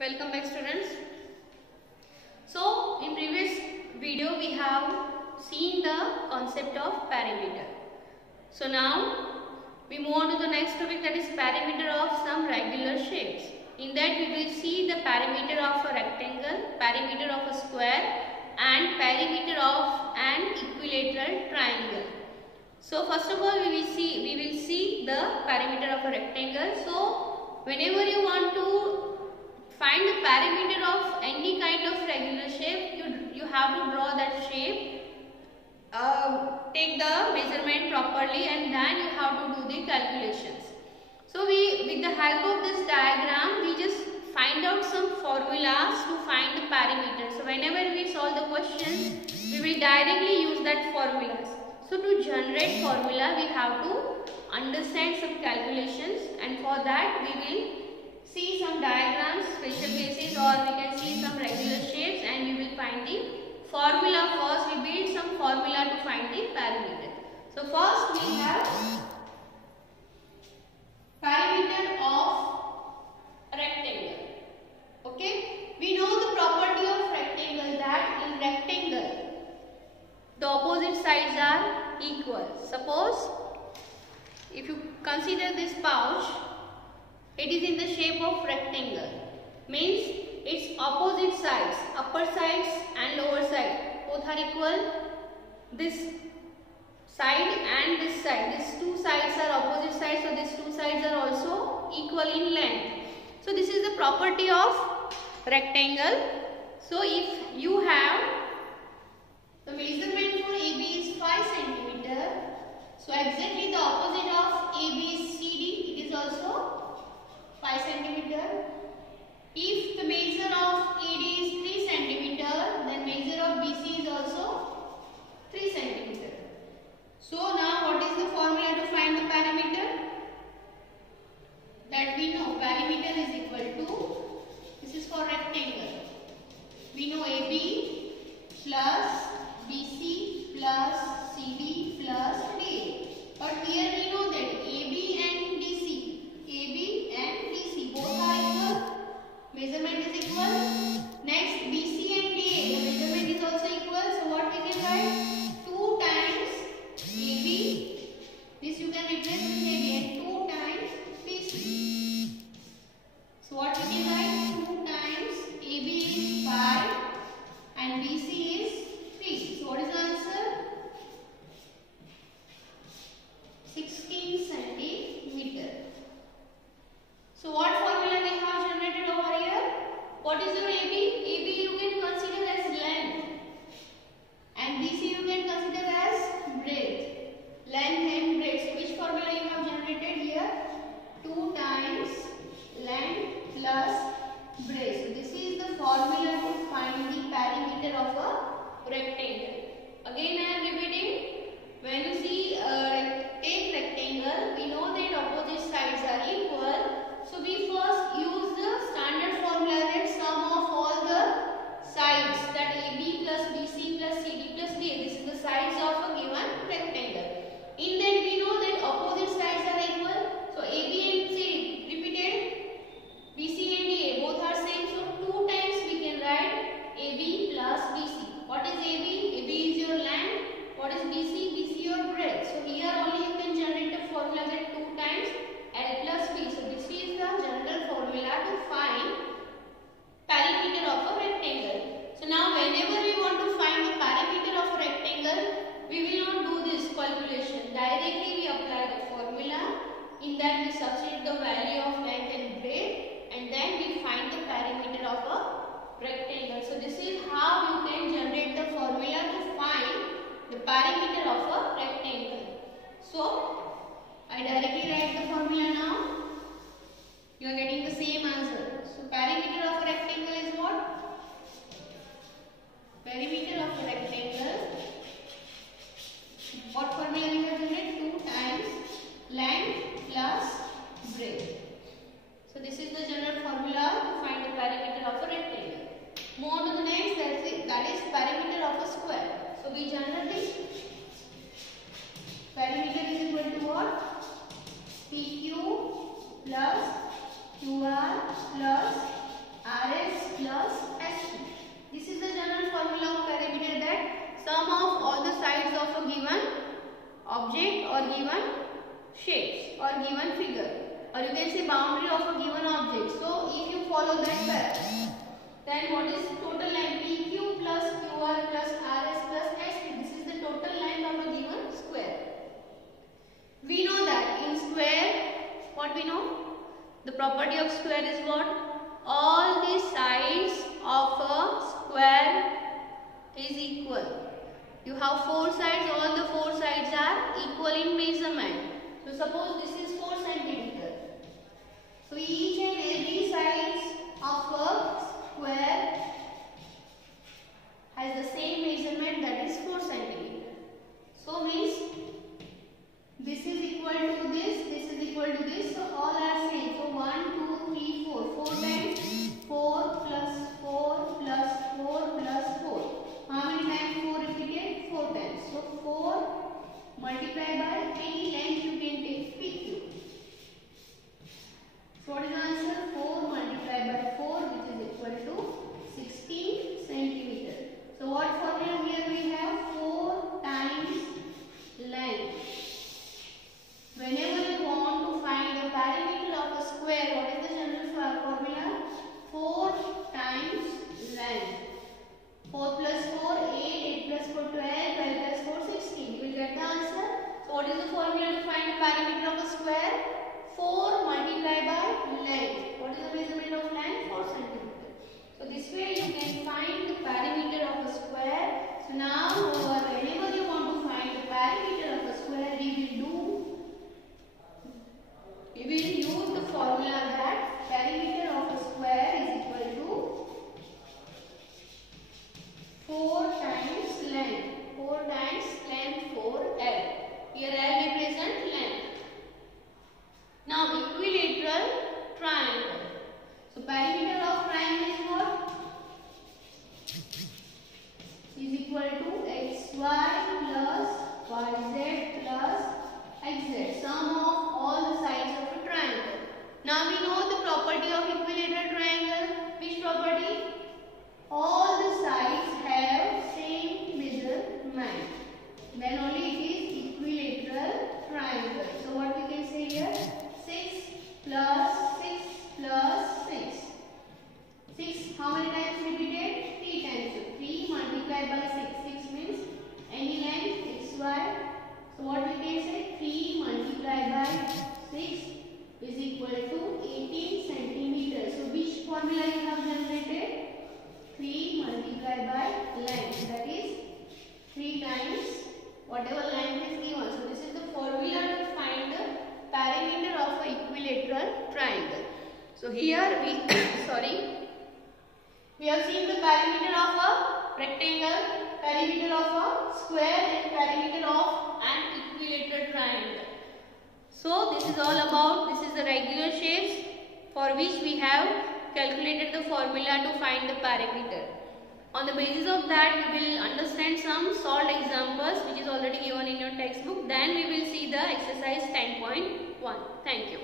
Welcome back, students. So in previous video we have seen the concept of perimeter. So now we move on to the next topic, that is perimeter of some regular shapes. In that we will see the perimeter of a rectangle, perimeter of a square and perimeter of an equilateral triangle. So first of all we will see the perimeter of a rectangle. So whenever you want to find the perimeter of any kind of regular shape, you have to draw that shape, take the measurement properly, and then you have to do the calculations. So with the help of this diagram, we just find out some formulas to find the perimeter. So whenever we solve the question, we will directly use that formulas. So to generate formula, we have to understand some calculations, and for that we will see some diagrams, special cases, or we can see some regular shapes, and we will find the formula. First we build some formula to find the perimeter. So first we have perimeter of rectangle. Okay, we know the property of rectangle, that in rectangle the opposite sides are equal. Suppose if you consider this pouch, it is in the shape of rectangle, means its opposite sides, upper sides and lower side, both are equal. This side and this side, these two sides are opposite sides, so these two sides are also equal in length. So this is the property of rectangle. So if you have the measurement for AB is 5 cm, so exactly the opposite of AB is CD, it is also 5 cm. If the measure of AD is 3 cm, then measure of BC is also 3 cm. So now what is the formula to find the perimeter? That we know perimeter is equal to, this is for rectangle, we know AB plus BC plus CD plus DA. But here we know that AB and DC both are equal, measurement is equal. Next BC and DA, the measurement is also equal, so what we can write? 2 times AB, this you can replace with AB, and 2 times BC. So what we can write? 2 times AB is 5 and BC is 3. So what is the answer? 16 centimeter. So what formula we have generated over here? What is your AB? AB you can consider as length, and BC you can consider as breadth. Length and breadth. So which formula you have generated here? 2 times length plus breadth. So this is the formula to find the perimeter of a rectangle. Again I am repeating. When you see take rectangle, we know that opposite sides are equal. So we first use the standard formula, that sum of all the sides, that AB plus BC plus CD plus DA. This is the sides of a given rectangle. In that we know that opposite sides are equal. So AB and CD repeated, BC and DA both are same. So 2 times we can write AB plus BC. What is AB? AB is your length. What is BC? BC your breadth. So here only you can generate the formula that 2 times L plus B. So this is the general object or given shapes or given figure, or you can say boundary of a given object. So if you follow that path, then what is total length? PQ plus QR plus RS plus SP. This is the total length of a given square. We know that in square, what we know? The property of square is what? All the sides of a square is equal. You have 4 sides, all the 4 sides are equal in measurement. So suppose this is 4 centimeter. So each and every sides of a square has the same measurement, that is 4 centimeter. So means this is equal to this is equal to this. So all are same. So 1, 2, 3, 4. 4 times 4 plus 4 plus 4 plus 4. How many times 4 repeated? 4 times. So 4 multiplied by any length you can take, PQ. So what is the answer? 4 multiplied by 4, which is equal to 16 centimeter. So what formula here we have? 4 times length. Whenever you want to find the perimeter of a square, what is the general formula? 4 times length. 4 plus 4, 8, 8 plus 4, 12, 12 plus 4, 16. You will get the answer. So what is the formula to find the perimeter of a square? 4 multiplied by length. What is the measurement of length? 4 centimeter. So this way you can find the perimeter of a square. So now whenever you want to find the perimeter of a square, we will use the formula that perimeter of a square is equal to 4 times length. 4 times length 4L. Here L represents length. Now equilateral triangle. So perimeter of triangle is what? Is equal to xy plus yz plus xz. Sum of all the sides of a triangle. Now we know the property of equilateral triangle. Which property? All the sides have same measurement. Then only it is equilateral triangle. So what we can say here? 6 plus 6 plus 6. 6 how many times repeated? 3 times. So 3 multiplied by 6. 6 means any length xy. So what we can say? 3 multiplied by 6 is equal to 18 centimeters. So which formula you have generated? 3 multiplied by length, that is 3 times whatever length is given. So this is the formula to find the perimeter of an equilateral triangle. So here we have seen the perimeter of a rectangle, perimeter of a square, and perimeter of an equilateral triangle. So this is all about, this is the regular shapes for which we have calculated the formula to find the perimeter. On the basis of that, we will understand some solved examples which is already given in your textbook. Then we will see the exercise 10.1. Thank you.